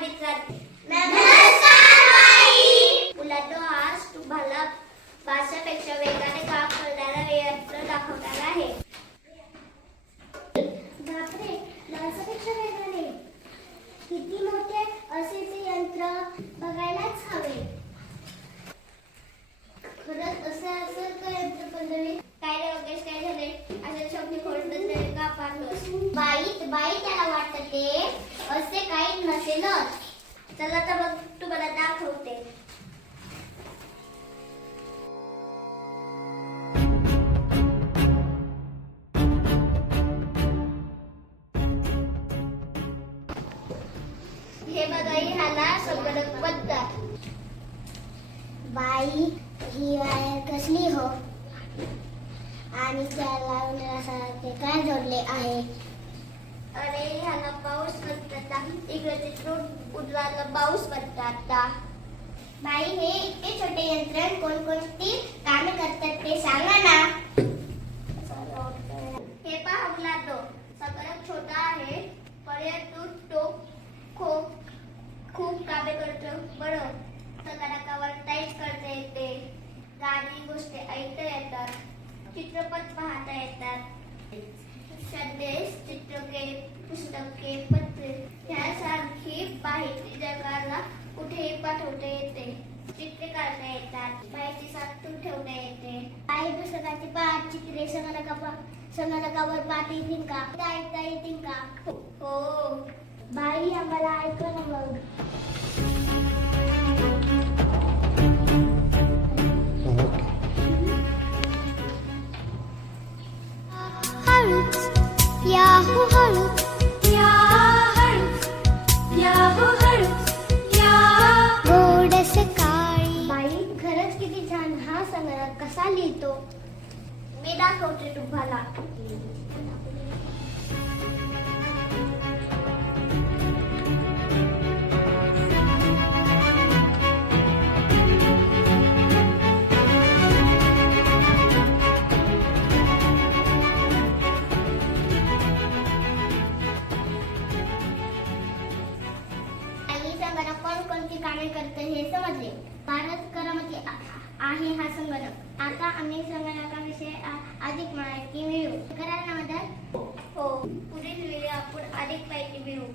नमस्कार मित्रांनो. नमस्कार बाई. मुलांनो, आज तुम्हाला भाषेपेक्षा वेगाने काम करणारा यंत्र दाखवणार आहे. बापरे, माणसापेक्षा वेगाने किती मोठे असे ते यंत्र बघायलाच हवे. खरंच असं असेल का यंत्र पंढरी? काय रे योगेश, काय झाले? असं शब्द खोडून का पाडलोस? बाई त्याला वाटतं ते असे काही नसेलच. चला तर मग तुम्हाला दाखवते. हे बघा, ह्याला संगणक म्हणतात. बाई, ही वायर कसली हो? आणि त्याला ते काय जोडले आहे? अरे, ह्याला पाऊस म्हणतात. इंग्रजीतून उडवायला पाऊस म्हणतात. बाई, हे इतके छोटे यंत्र कोणकोणती कामे करतात ते सांगा ना. हे पहा मुलांनो, संगणक छोटा आहे, परंतु तो खूप कामे करतो. बरं, संगणकावर टाईप करता येते, गाणी गोष्टी ऐकता येतात, चित्रपट पाहता येतात, संदेश, चित्रके, पुस्तके, पत्रे ह्यासारखी माहिती जगाला कुठेही पाठवता येते. चित्रे काढता येतात, माहिती साठवून ठेवता येते. काही पुस्तकाची पाठ चित्रे संगणकावर पाहता येतील का? ऐकता येतील का? हो. बाई, आम्हाला ऐकव ना मग. याहू हळूच, या हळूच, याहू हळूच, या गोडस काळी. बाई, खरंच किती छान. हा संगणक कसा लिहितो? मी दाखवते तुम्हाला. संगणक कोणकोणती कामे करते हे समजले. भारत करामती आहे हा संगणक. आता आम्ही संगणकाविषयी अधिक माहिती मिळवू. कराल ना मदत? हो, पुढील वेळी आपण अधिक माहिती मिळवू.